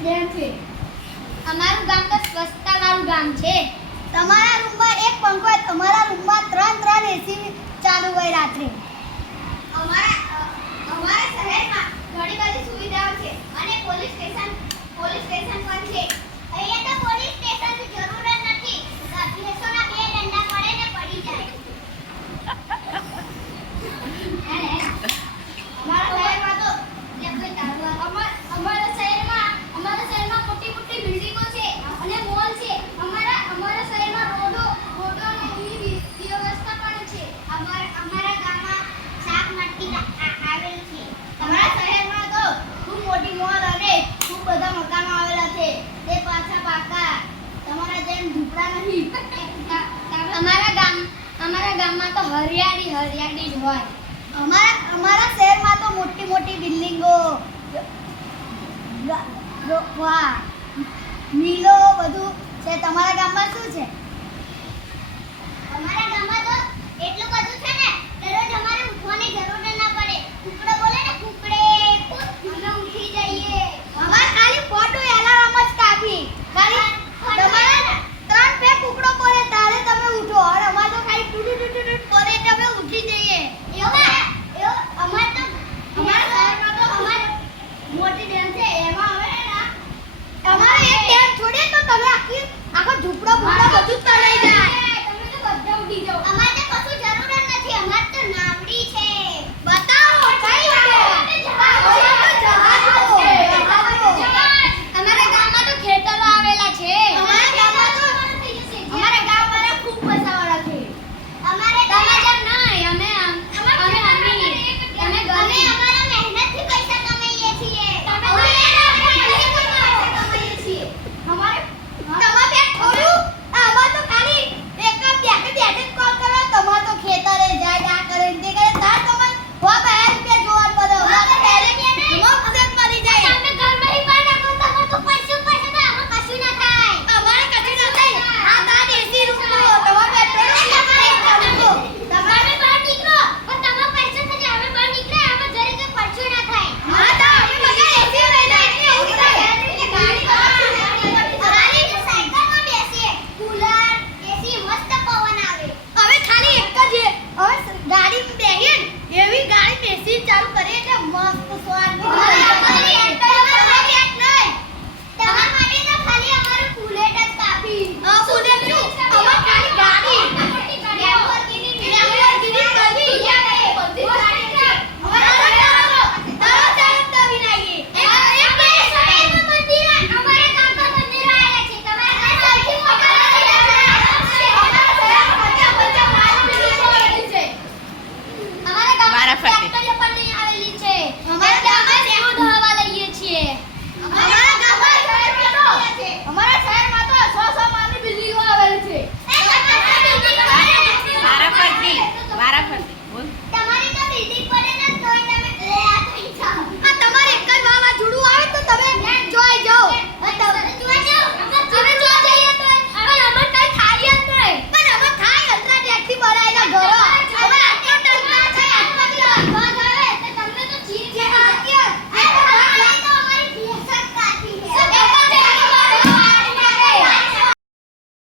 Dam છે. અમારું ગામ તો સ્વચ્છતા વાળું ગામ છે. તમારા રૂમમાં એક પંખો હોય, તમારા રૂમમાં ત્રણ એસી ચાલુ હોય રાત્રે. અમારા શહેરમાં ઘણી બધી સુવિધાઓ છે અને પોલીસ સ્ટેશન પણ છે. અહીંયા તો પોલીસ સ્ટેશનની જરૂર જ નથી. ભેંસોના બે દંડા પડે ને પડી જાય. અમારા શહેરમાં મોટી મોટી બિલ્ડિંગો છે અને મોલ છે. અમારા શહેરમાં રોડો અને એની વ્યવસ્થા પણ છે. અમારા ગામમાં શાક માર્કેટ આવેલ છે. તમારા શહેરમાં તો ખૂબ મોટી મોલ અને ખૂબ બધા મકાનો આવેલા છે. તે પાછા પાકા. તમારા જેમ ઝૂંપડા નહીં. અમારા ગામમાં તો હરિયાળી જ હોય. અમારા શહેરમાં તો મોટી મોટી બિલ્ડિંગો, વાહ, મિલો બધું છે. તમારા ગામમાં શું છે? અમારા ગામમાં તો એટલું બધું છે ને, દરરોજ અમારે ઉઠવાની જરૂર જ ના પડે. કુકડો બોલે ને, કુકડે અમે ઉઠી જઈએ. અમારે ખાલી ફોટો એલાર્મ જ કાફી. ખાલી